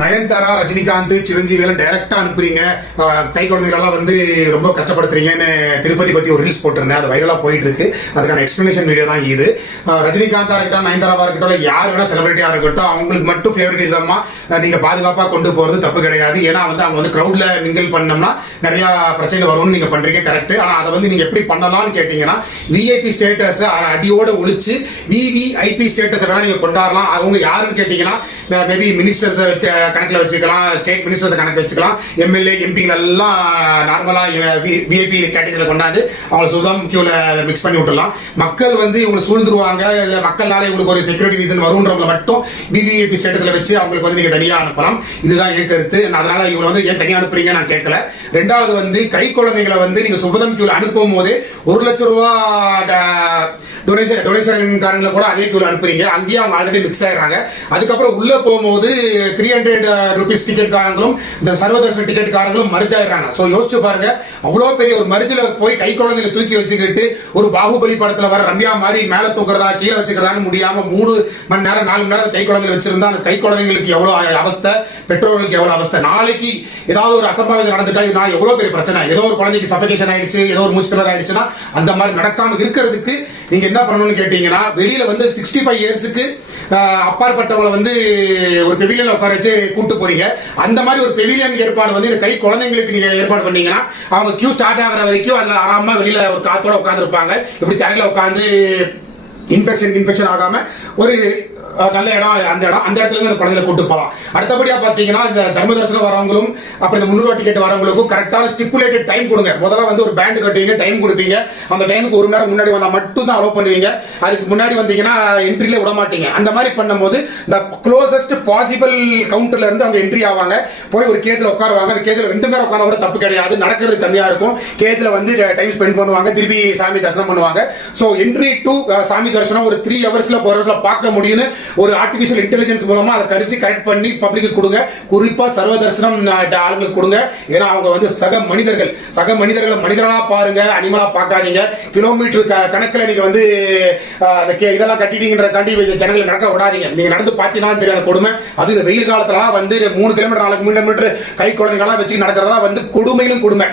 நயன்தாரா, ரஜினிகாந்த், சிரஞ்சீவி எல்லாம் டைரக்டா அனுப்புறீங்க, கை குழந்தைகளெல்லாம் வந்து ரொம்ப கஷ்டப்படுத்துறீங்கன்னு திருப்பதி பத்தி ஒரு ரீல்ஸ் போட்டிருந்தேன். அது வைரலா போயிட்டு இருக்கு. அதுக்கான எக்ஸ்பிளனேஷன் வீடியோ தான் இது. ரஜினிகாந்தா இருக்கட்டும், நயன்தாராவா இருக்கட்டும், யார் வேணா செலிபிரிட்டியா இருக்கட்டும், அவங்களுக்கு மட்டும் ஃபேவரட்டிசமா நீங்க பாதுகாப்பா கொண்டு போறது தப்பு கிடையாது. ஏன்னா வந்து அவங்க வந்து கிரௌட்ல மிங்கிள் பண்ணோம்னா நிறைய பிரச்சனை வரும்னு நீங்க பண்றீங்க, கரெக்ட். ஆனா அதை வந்து நீங்க எப்படி பண்ணலாம்னு கேட்டீங்கன்னா, விஐபி ஸ்டேட்டஸ் அடியோட ஒழிச்சு விவிஐபி ஸ்டேட்டஸ் வேணா நீங்க கொண்டாடலாம். அவங்க யாருன்னு கேட்டீங்கன்னா, மேபி மினிஸ்டர்ஸ் கணக்கில் வச்சுக்கலாம், ஸ்டேட் மினிஸ்டர்ஸ் கணக்கு வச்சுக்கலாம், எம்எல்ஏ எம்பிகள் எல்லாம் நார்மலா விஐபி கேட்டகரியில் கொண்டாந்து அவங்க சுதம் கியூல மிக்ஸ் பண்ணி விட்டுலாம். மக்கள் வந்து இவங்களை சூழ்ந்துருவாங்க, இல்ல மக்கள்னால இவங்களுக்கு ஒரு செக்யூரிட்டி ரீசன் வரும்ன்றவங்க மட்டும் விவிஐபி ஸ்டேட்டஸ்ல வச்சு அவங்களுக்கு வந்து நீங்க தனியா அனுப்பலாம். இதுதான் என் கருத்து. அதனால இவங்க வந்து ஏன் தனியா அனுப்புறீங்க நான் கேட்கல. ரெண்டாவது வந்து கை குழந்தைகளை வந்து நீங்க சுபதம் கியூல அனுப்பும் போது 1 லட்சம் ரூபாய் டொனேஷன் காரங்களை கூட அதே கியூல அனுப்புறீங்க. அங்கேயே அவங்க ஆல்ரெடி மிக்ஸ் ஆயிடுறாங்க. அதுக்கப்புறம் உள்ள போகும்போது 300 ரூபீஸ் டிக்கெட் காரங்களும் இந்த சர்வதர்ஷன் டிக்கெட் காரங்களும் மர்ஜ் ஆயிடுறாங்க. ஸோ யோசிச்சு பாருங்க, அவ்வளோ பெரிய ஒரு மர்ஜில் போய் கை குழந்தைகளை தூக்கி வச்சுக்கிட்டு ஒரு பாகுபலி படத்தில் வர ரம்யா மாதிரி மேலே தூக்குறதா கீழே வச்சுக்கிறதான்னு முடியாம 3 மணி நேரம் 4 மணி நேரம் கை குழந்தைகள் வச்சிருந்தா அந்த கை குழந்தைங்களுக்கு எவ்வளோ அவஸ்தை, பெற்றோர்களுக்கு எவ்வளோ அவஸ்தை. நாளைக்கு ஏதாவது ஒரு அசம்பாவிதம் நடந்துட்டா இது நான் எவ்வளோ பெரிய பிரச்சனை. ஏதோ ஒரு குழந்தைக்கு சஃபகேஷன் ஆயிடுச்சு, ஏதோ ஒரு மூச்சு திணறல் ஆயிடுச்சுன்னா அந்த மாதிரி நடக்காம இருக்கிறதுக்கு நீங்க என்ன பண்ணணும்னு கேட்டீங்கன்னா, வெளியில வந்து 65 இயர்ஸுக்கு அப்பாற்பட்டவங்களை வந்து ஒரு பெவிலியன் உட்கார வச்சு கூட்டு போறீங்க. அந்த மாதிரி ஒரு பெவிலியன் ஏற்பாடு வந்து இந்த கை குழந்தைங்களுக்கு நீங்க ஏற்பாடு பண்ணீங்கன்னா அவங்க கியூ ஸ்டார்ட் ஆகிற வரைக்கும் அதுல ஆறாம வெளியில ஒரு காத்தோட உட்கார்ந்து இருப்பாங்க. இப்படி தரையில உட்காந்து இன்ஃபெக்ஷன் ஆகாம ஒரு நல்ல இடம், அந்த இடத்துல அந்த குழந்தைகளை கூட்டு போகலாம். அடுத்தபடியா பாத்தீங்கன்னா, இந்த தர்ம தரிசனம் வரவங்களும் அப்புறம் இந்த 300 டிக்கெட் வரவங்களுக்கும் கரெக்டான ஸ்டிப்புலேட்டட் டைம் கொடுங்க. முதல்ல வந்து ஒரு பேண்ட் கட்டுவீங்க, டைம் கொடுப்பீங்க. அந்த டைமுக்கு 1 மணி நேரம் முன்னாடி வந்தா மட்டும் தான் அலோவ் பண்ணுவீங்க. அதுக்கு முன்னாடி வந்தீங்கன்னா என்ட்ரியில விட மாட்டீங்க. அந்த மாதிரி பண்ணும்போது இந்த க்ளோசஸ்ட் பாசிபிள் கவுண்டர்ல இருந்து அவங்க என்ட்ரி ஆவாங்க. போய் ஒரு கேஜ்ல உட்காருவாங்க. அந்த கேஜ்ல 2 பேர் உட்கார கூட தப்பு கிடையாது. நடக்கிறது கம்மியா இருக்கும். கேஜ்ல வந்து டைம் ஸ்பெண்ட் பண்ணுவாங்க, திருப்பி சாமி தரிசனம் பண்ணுவாங்க. ஸோ என்ட்ரி டு சாமி தரிசனம் ஒரு 3 ஹவர்ஸ்ல 4 ஹவர்ஸ்ல பார்க்க முடியும்னு ஒரு ஆர்டிபிஷியல் இன்டெலிஜென்ஸ் மூலமா அதை கடிச்சு கரெக்ட் பண்ணி பப்ளிக்கு கொடுங்க. குறிப்பா சர்வ தரிசனம் ஆளுங்களுக்கு கொடுங்க. ஏன்னா அவங்க வந்து சக மனிதர்களை மனிதர்களா பாருங்க, அனிமலா பார்க்காதீங்க. கிலோமீட்டர் கணக்கில் நீங்க வந்து இதெல்லாம் கட்டிட்டீங்கன்றக்காண்டி ஜனங்களை நடக்க விடாதீங்க. நீங்க நடந்து பார்த்தீங்கன்னா தெரியாத கொடுமை. அது இந்த வெயில் காலத்துல வந்து 3 கிலோமீட்டர் 4 கிலோமீட்டர் கை குழந்தைகளா வச்சு நடக்கிறதா வந்து கொடுமையிலும் கொடுமை.